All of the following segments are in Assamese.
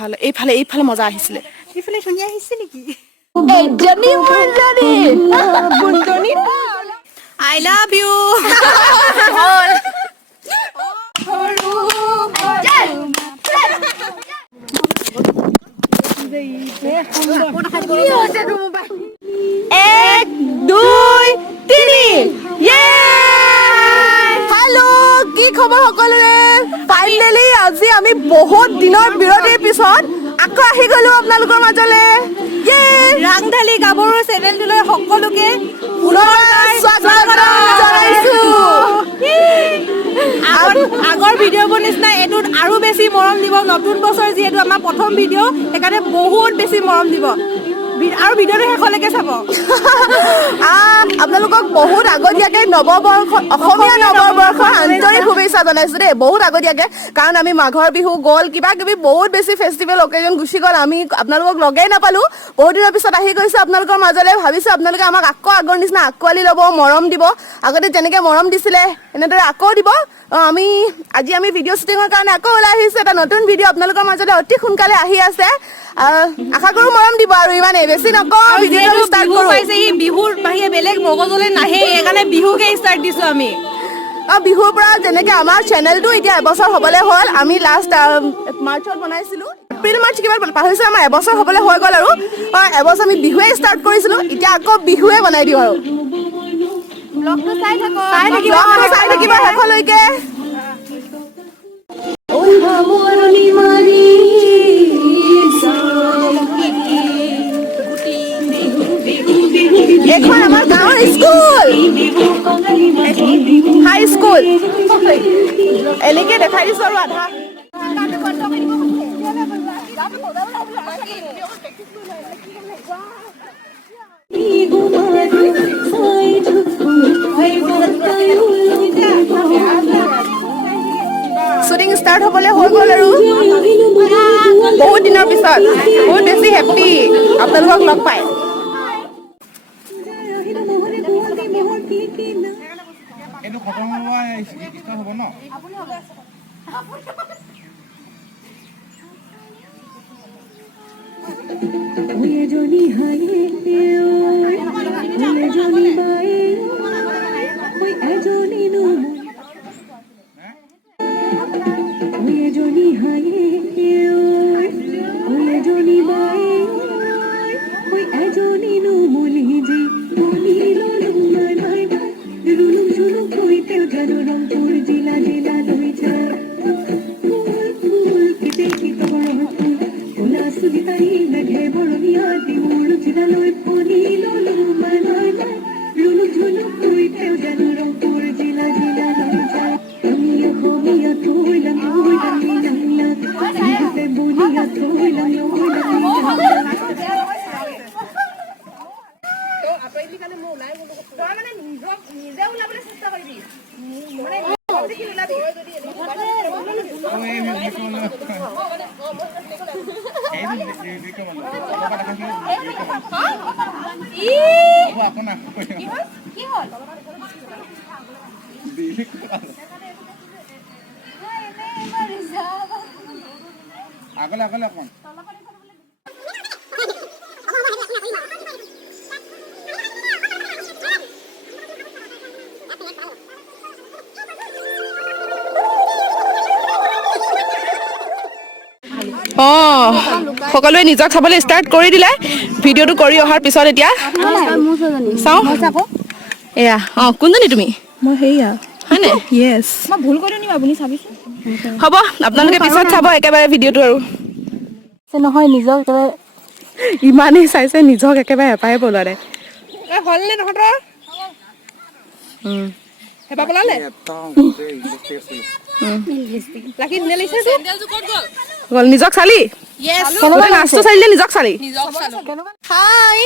ভাল এইফালে মজা আহিছিলে এইফালে ধুনীয়া আহিছে নেকি I love you এক দুই তিনি হেল্ল' কি খবৰ সকলোৰে ফাইনেলি আজি আমি বহুত দিনৰ বিৰতিৰ পিছত আকৌ আহি গলো আপোনালোকৰ মাজলৈ ৰাংঢালী গাভৰু চেনেলটোলৈ সকলোকে আগৰ ভিডিঅ'বোৰ নিচিনা এইটোত আৰু বেছি মৰম দিব নতুন বছৰ যিহেতু আমাৰ প্ৰথম ভিডিঅ' সেইকাৰণে বহুত বেছি মৰম দিব আৰু ভিডিঅ'টো শেষলৈকে চাব আপোনালোকক বহুত আগতীয়াকৈ নৱবৰ্ষ অসমীয়া নৱবৰ্ষৰ আন্তৰিক শুভেচ্ছা জনাইছো দেই বহুত আগতীয়াকৈ কাৰণ আমি মাঘৰ বিহু গ'ল কিবা কিবি বহুত বেছি ফেষ্টিভেল অকেজন গুচি গ'ল আমি আপোনালোকক লগেই নাপালোঁ বহুত দিনৰ পিছত আহি গৈছোঁ আপোনালোকৰ মাজলৈ ভাবিছোঁ আপোনালোকে আমাক আকৌ আগৰ নিচিনা আঁকোৱালি ল'ব মৰম দিব আগতে যেনেকৈ মৰম দিছিলে এনেদৰে আকৌ দিব আজি আমি ভিডিঅ' শ্বুটিঙৰ কাৰণে আকৌ ওলাই আহিছোঁ এটা নতুন ভিডিঅ' আপোনালোকৰ মাজলৈ অতি সোনকালে আহি আছে আশা কৰোঁ মৰম দিব আৰু ইমানেই বেছি নকওঁ ভিডিঅ'টো ষ্টাৰ্ট কৰোঁ বিহুৰ বাহিৰে বেলেগ মগজলৈ নাহে সেইকাৰণে বিহুকে ষ্টাৰ্ট দিছোঁ আমি বিহুৰ পৰা যেনেকৈ আমাৰ চেনেলটো এতিয়া এবছৰ হ'বলৈ হ'ল আমি লাষ্ট মাৰ্চত বনাইছিলোঁ এপ্ৰিল মাৰ্চ কিবা পাহৰিছোঁ আমাৰ এবছৰ হ'বলৈ হৈ গ'ল আৰু এবছৰ আমি বিহুৱে ষ্টাৰ্ট কৰিছিলোঁ এতিয়া আকৌ বিহুৱে বনাই দিওঁ আৰু ব্লগটো চাই থাকিব শেষলৈকে এইখন আমাৰ গাঁৱৰ স্কুল হাই স্কুল এনেকৈ দেখাই দিছোঁ আৰু আধা শ্বুটিং ষ্টাৰ্ট হ'বলৈ হৈ গ'ল আৰু বহুত দিনৰ পিছত বহুত বেছি হেপ্পী আপোনালোকক লগ পায় আগলে অকণ সকলোৱে নিজক চাবলৈ ষ্টাৰ্ট কৰি দিলে ভিডিঅ'টো কৰি অহাৰ পিছত এতিয়া চাওঁ এয়া কোনজনী তুমি মই সেয়া হয়নে য়েছ মই ভুল কৰি নিম আপুনি চাবিচোন হ'ব আপোনালোকে পিছত চাব একেবাৰে ভিডিঅ'টো আৰু নহয় নিজক একেবাৰে ইমানেই চাইছে নিজক একেবাৰে হেঁপাহে পলোৱা দে হ'লনে তহঁতৰ হেঁপাহ পলালে নিজক চালি নাচটো চালিলে নিজক চালি হাই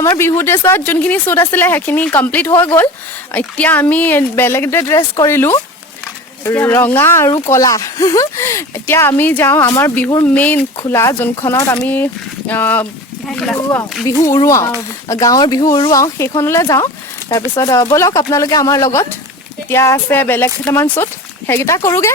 আমাৰ বিহু ড্ৰেছত যোনখিনি শ্বুট আছিলে সেইখিনি কমপ্লিট হৈ গ'ল এতিয়া আমি বেলেগ এটা ড্ৰেছ কৰিলোঁ ৰঙা আৰু কলা এতিয়া আমি যাওঁ আমাৰ বিহুৰ মেইন খোলা যোনখনত আমি বিহু উৰুৱাওঁ গাঁৱৰ বিহু উৰুৱাওঁ সেইখনলৈ যাওঁ তাৰপিছত ব'লক আপোনালোকে আমাৰ লগত এতিয়া আছে বেলেগ কেইটামান শ্বুট সেইকেইটা কৰোঁগৈ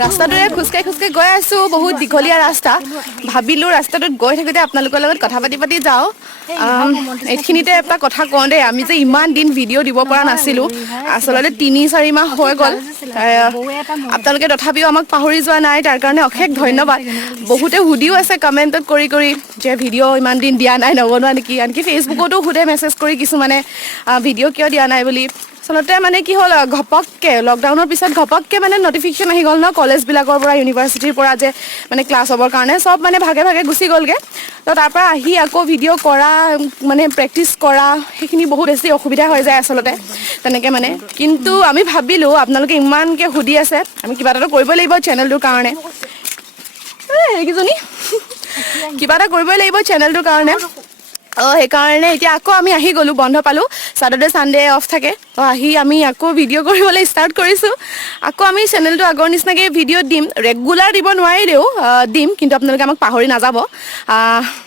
ৰাস্তাটোৰে খোজকাঢ়ি গৈ আছো, বহুত দীঘলীয়া ৰাস্তা। ভাবিলো ৰাস্তাটোত গৈ থাকোঁতে আপোনালোকৰ লগত কথা পাতি যাওঁ। এইখিনিতে এটা কথা কওঁ দেই, আমি যে ইমান দিন ভিডিঅ' দিব পৰা নাছিলোঁ, আচলতে 3-4 মাহ হৈ গ'ল। আপোনালোকে তথাপিও আমাক পাহৰি যোৱা নাই, তাৰ কাৰণে অশেষ ধন্যবাদ। বহুতে সুধিও আছে কমেণ্টত কৰি যে ভিডিঅ' ইমান দিন দিয়া নাই, নবনোৱা নেকি। আনকি ফেচবুকতো সোধে মেছেজ কৰি কিছুমানে ভিডিঅ' কিয় দিয়া নাই বুলি। আচলতে মানে কি হ'ল, ঘপককৈ লকডাউনৰ পিছত ঘপককৈ মানে নটিফিকেশ্যন আহি গ'ল ন, কলেজবিলাকৰ পৰা, ইউনিভাৰ্চিটিৰ পৰা যে মানে ক্লাছ হ'বৰ কাৰণে চব মানে ভাগে ভাগে গুচি গ'লগৈ। তো তাৰ পৰা আহি আকৌ ভিডিঅ' কৰা, মানে প্ৰেক্টিচ কৰা, সেইখিনি বহুত বেছি অসুবিধা হৈ যায় আচলতে তেনেকৈ মানে। কিন্তু আমি ভাবিলোঁ আপোনালোকে ইমানকৈ সুধি আছে, আমি কিবা এটাতো কৰিব লাগিব চেনেলটোৰ কাৰণে। সেইকেইজনী কিবা এটা কৰিবই লাগিব চেনেলটোৰ কাৰণে। সেইকাৰণে এতিয়া আকৌ আমি আহি গ'লোঁ, বন্ধ পালোঁ, ছেটাৰডে ছানডে অফ থাকে। আহি আমি আকৌ ভিডিঅ' কৰিবলৈ ষ্টাৰ্ট কৰিছোঁ। আকৌ আমি চেনেলটো আগৰ নিচিনাকৈ ভিডিঅ' দিম, ৰেগুলাৰ দিব নোৱাৰিলেও দিম, কিন্তু আপোনালোকে আমাক পাহৰি নাযাব।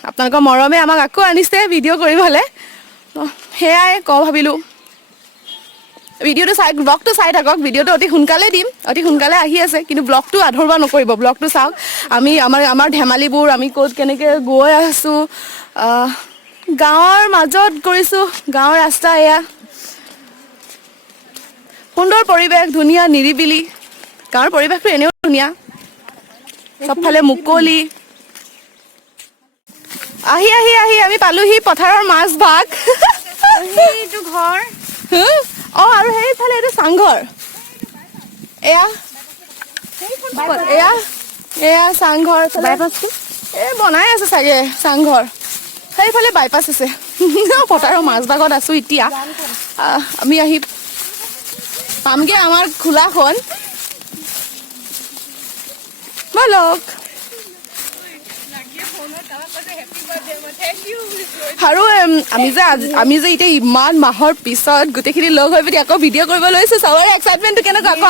আপোনালোকৰ মৰমে আমাক আকৌ আনিছে ভিডিঅ' কৰিবলৈ। সেয়াই কওঁ ভাবিলোঁ, ব্লগটো চাই থাকক। ভিডিঅ'টো অতি সোনকালে দিম, অতি সোনকালে আহি আছে, কিন্তু ব্লগটো আধৰুৱা নকৰিব, ব্লগটো চাওক। আমি আমাৰ ধেমালিবোৰ, আমি ক'ত কেনেকৈ গৈ আছোঁ, গাঁৱৰ মাজত কৰিছোঁ, গাঁৱৰ ৰাস্তা এয়া, সুন্দৰ পৰিৱেশ, ধুনীয়া নিৰিবিলি। গাঁৱৰ পৰিৱেশটো এনেও ধুনীয়া, চবফালে মুকলি। আহি আমি পালোহি পথাৰৰ মাজভাগ। এইটো ঘৰ, আৰু সেইফালে এইটো চাংঘৰ। এয়া চাংঘৰ, বনাই আছে চাগে চাংঘৰ। সেইফালে বাইপাছ আছে। পথাৰৰ মাজভাগত আছো এতিয়া। আমি আহি পামগে আমাৰ খোলাখন। বলক। আৰু আমি যে এতিয়া ইমান মাহৰ পিছত গোটেইখিনি লগ হৈ পিনি আকৌ ভিডিঅ' কৰিব লৈছো, চবৰে এক্সাইটমেণ্টটো কেনেকুৱা?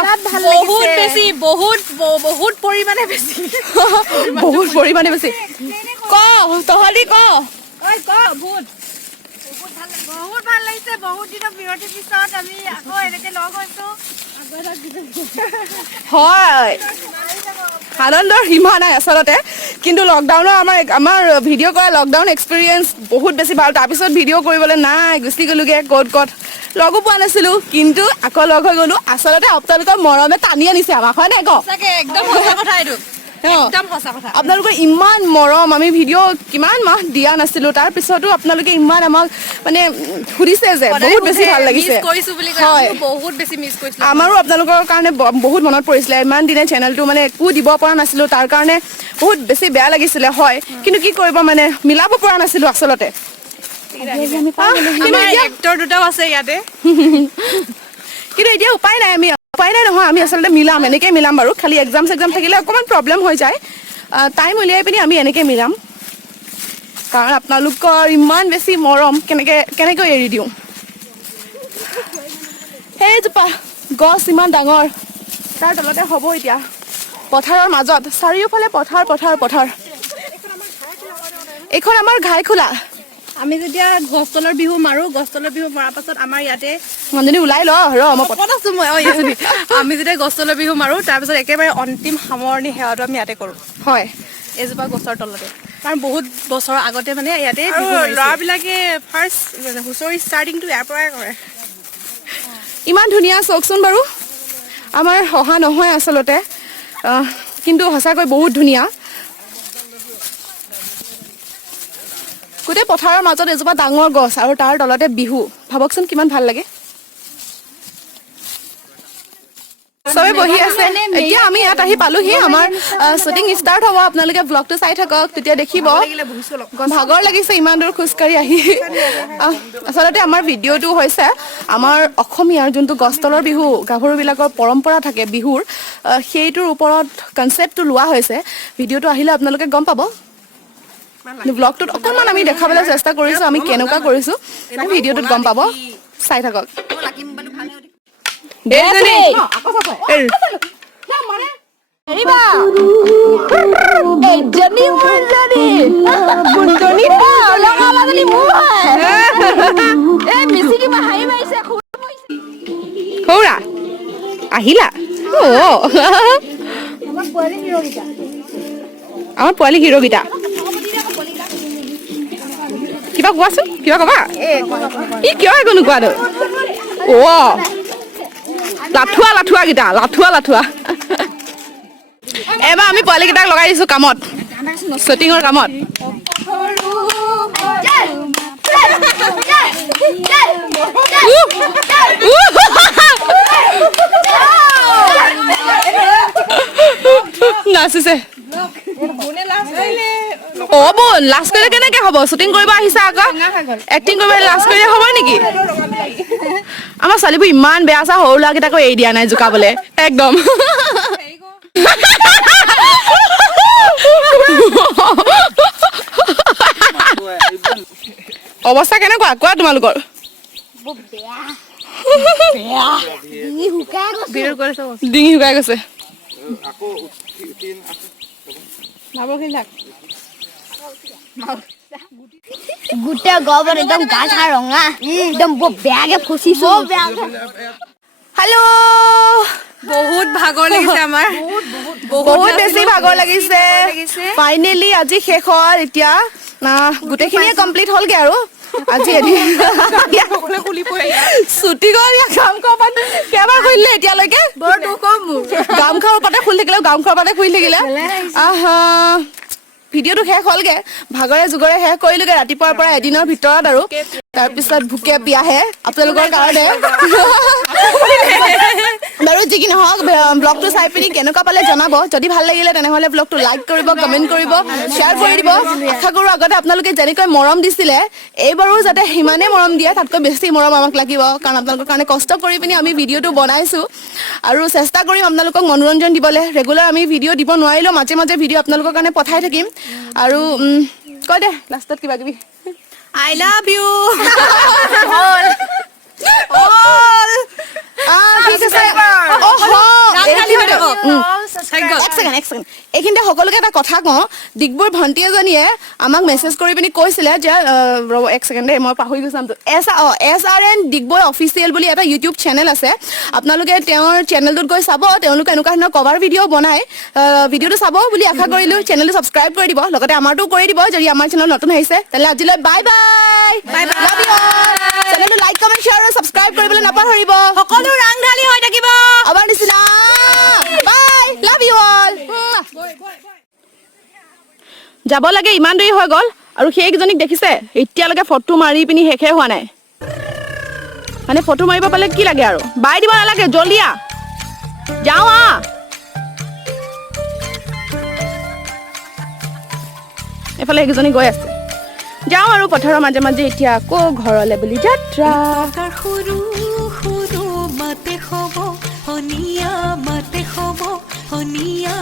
বহুত বেছি, বহুত পৰিমাণে বেছি। বহুত পৰিমাণে বেছি। তহঁতি বহুত ভাল লাগিছে। বহুত দিনৰ বিৰতিৰ পিছত আমি আকৌ এনেকে লগ হৈছো। হয়, আনন্দৰ সীমা নাই আচলতে। কিন্তু লকডাউনৰ আমাৰ ভিডিঅ' কৰা লকডাউন এক্সপিৰিয়েঞ্চ বহুত বেছি ভাল। তাৰপিছত ভিডিঅ' কৰিবলৈ নাই, গুচি গ'লোগৈ ক'ত লগো পোৱা নাছিলোঁ, কিন্তু আকৌ লগ হৈ গ'লোঁ। আচলতে আপোনালোকৰ মৰমে টানি আনিছে আমাক, হয় নাই কওক? একদম সঁচা কথা এইটো, একদম সঁচা কথা। আপোনালোকৰ ইমান মৰম, আমি ভিডিঅ' কিমান মাহ দিয়া নাছিলোঁ, তাৰ পিছতো আপোনালোকে ইমান আমাক মানে সুধিছে যে, বহুত বেছি ভাল লাগিছে। হয়, বহুত বেছি মিছ কৰিছোঁ। আমাৰো আপোনালোকৰ কাৰণে বহুত মনত পৰিছিলে। ইমান দিনে চেনেলটো মানে একো দিব পৰা নাছিলোঁ, তাৰ কাৰণে বহুত বেছি বেয়া লাগিছিলে। হয়, কিন্তু কি কৰিব, মানে মিলাব পৰা নাছিলোঁ আচলতে। এক্টৰ দুটাও আছে ইয়াতে। কিন্তু এতিয়া উপায় নাই নহয়, আমি আচলতে মিলাম, এনেকৈ মিলাম বাৰু। খালি এক্সাম থাকিলে অকণমান প্ৰব্লেম হৈ যায়। টাইম উলিয়াই পিনি আমি এনেকৈ মিলাম, কাৰণ আপোনালোকৰ ইমান বেছি মৰম কেনেকৈ এৰি দিওঁ। সেইজোপা গছ ইমান ডাঙৰ, তাৰ তলতে হ'ব এতিয়া পথাৰৰ মাজত, চাৰিওফালে পথাৰ। এইখন আমাৰ ঘাইখোলা। আমি যেতিয়া গছতলৰ বিহু মাৰোঁ, গছতলৰ বিহু মৰাৰ পাছত আমাৰ ইয়াতে মানুহজনী ওলাই মই আছো মই। আমি যেতিয়া গছতলৰ বিহু মাৰোঁ, তাৰপিছত একেবাৰে অন্তিম সামৰণি সেৱাটো আমি ইয়াতে কৰোঁ। হয়, এজোপা গছৰ তলতে, কাৰণ বহুত বছৰৰ আগতে মানে ইয়াতে ল'ৰাবিলাকে ফাৰ্ষ্ট হুঁচৰি ষ্টাৰ্টিংটো ইয়াৰ পৰাই কৰে। ইমান ধুনীয়া চাওকচোন বাৰু। আমাৰ সহা নহয় আচলতে, কিন্তু সঁচাকৈ বহুত ধুনীয়া। গোটেই পথাৰৰ মাজত এজোপা ডাঙৰ গছ, আৰু তাৰ তলতে বিহু। ভাবকচোন কিমান ভাল লাগে। চবে বহি আছে। এতিয়া আমি ইয়াত আহি পালোহি, আমাৰ শ্বুটিং ষ্টাৰ্ট হ'ব। আপোনালোকে ব্লগটো চাই থাকক, তেতিয়া দেখিব। ভাগৰ লাগিছে ইমান দূৰ খোজকাঢ়ি আহি। আচলতে আমাৰ ভিডিঅ'টো হৈছে আমাৰ অসমীয়াৰ যোনটো গছতলৰ বিহু, গাভৰুবিলাকৰ পৰম্পৰা থাকে বিহুৰ, সেইটোৰ ওপৰত কনচেপ্টটো লোৱা হৈছে। ভিডিঅ'টো আহিলে আপোনালোকে গম পাব। ব্লগটোত অকণমান আমি দেখাবলৈ চেষ্টা কৰিছোঁ, আমি কেনেকুৱা কৰিছোঁ, ভিডিঅ'টোত গম পাব। চাই থাকক। আহিলা আমাৰ পোৱালি হিৰ'গিটা কিবা কোৱাচোন কিবা কবা ই কিয় একো নোকোৱা তই লাঠুৱা লাঠুৱা গীতা লাঠুৱা এবাৰ আমি পোৱালি কেইটাক লগাই দিছো কামত শ্বুটিঙৰ কামত নাচিছে অ বোন লাষ্ট কৰিলে কেনেকে হ'ব শ্বুটিং কৰিব আহিছা আকৌ এক্টিং কৰিব লাষ্ট কৰিলে হ'ব নেকি আমাৰ ছোৱালীবোৰ ইমান বেয়া চা সৰু ল'ৰাকেইটাকো এৰি দিয়া নাই জোকাবলে একদম অৱস্থা কেনেকুৱা কোৱা তোমালোকৰ ডিঙি শুকাই গৈছে গোটেই গবত একদম গা চা ৰঙা একদম বৰ বেয়াকে ফচিছো হেল্ল' বহুত ভাগৰ লাগিছে আমাৰ বহুত বেছি ভাগৰ লাগিছে ফাইনেলি আজি শেষ হ'ল এতিয়া গোটেইখিনিয়ে কমপ্লিট হ'লগে আৰু আজি শ্বুটিঙৰ গাম খোৱা কেইবাৰ খুলিলে এতিয়ালৈকে বৰ দুখ মোৰ গাম খোৱাৰ পাতে খুলি থাকিলে গাম খোৱাৰ পাতে খুলি থাকিলে ভিডিঅ'টো শেষ হ'লগে ভাগৰে যুগৰে শেষ কৰিলোগে ৰাতিপুৱাৰ পৰা এদিনৰ ভিতৰত আৰু তাৰপিছত ভোকে পিয়াহে আপোনালোকৰ কাৰণে বাৰু যি কি নহওক ব্লগটো চাই পিনি কেনেকুৱা পালে জনাব যদি ভাল লাগিলে তেনেহ'লে ব্লগটো লাইক কৰিব কমেণ্ট কৰিব শ্বেয়াৰ কৰি দিব আশা কৰোঁ আগতে আপোনালোকে যেনেকৈ মৰম দিছিলে এইবাৰো যাতে সিমানেই মৰম দিয়ে তাতকৈ বেছি মৰম আমাক লাগিব কাৰণ আপোনালোকৰ কাৰণে কষ্ট কৰি পিনি আমি ভিডিঅ'টো বনাইছোঁ আৰু চেষ্টা কৰিম আপোনালোকক মনোৰঞ্জন দিবলৈ ৰেগুলাৰ আমি ভিডিঅ' দিব নোৱাৰিলেও মাজে মাজে ভিডিঅ' আপোনালোকৰ কাৰণে পঠাই থাকিম আৰু কয় দে লাষ্টত কিবা কিবি I love you এইখিনিতে সকলোকে এটা কথা কওঁ ডিগবৈৰ ভণ্টি এজনীয়ে আমাক মেছেজ কৰি পিনি কৈছিলে যে এক ছেকেণ্ড দেই মই পাহৰি গৈছোঁ নামটো SRN ডিগবৈ অফিচিয়েল বুলি এটা ইউটিউব চেনেল আছে আপোনালোকে তেওঁৰ চেনেলটোত গৈ চাব তেওঁলোকে এনেকুৱা ধৰণৰ কভাৰ ভিডিঅ' বনাই ভিডিঅ'টো চাব বুলি আশা কৰিলোঁ চেনেলটো ছাবস্ক্ৰাইব কৰি দিব লগতে আমাৰটো কৰি দিব যদি আমাৰ চেনেল নতুন আহিছে তেতিয়াহ'লে আজিলৈ বাই বাই লাভ ইউ চেনেলটো লাইক কমেণ্ট শ্বেয়াৰ আৰু ছাবস্ক্ৰাইব কৰিবলৈ নাপাহৰিব সকলো ৰাংঢালী হৈ থাকিব আমাৰ নিচিনা বাই লাভ ইউ অল যাব লাগে ইমান দেৰি হৈ গ'ল আৰু সেইকেইজনীক দেখিছে এতিয়ালৈকে ফটো মাৰি পিনি শেষে হোৱা নাই মানে ফটো মাৰিব পালে কি লাগে আৰু বাই দিব নালাগে জলদি যাওঁ এফালে সেইকেইজনী গৈ আছে যাওঁ আৰু পথাৰৰ মাজে মাজে এতিয়া আকৌ ঘৰলে বুলি যাত্ৰা সৰু সৰু মাতে হ'ব শনিয়া মাতে হ'ব শনিয়া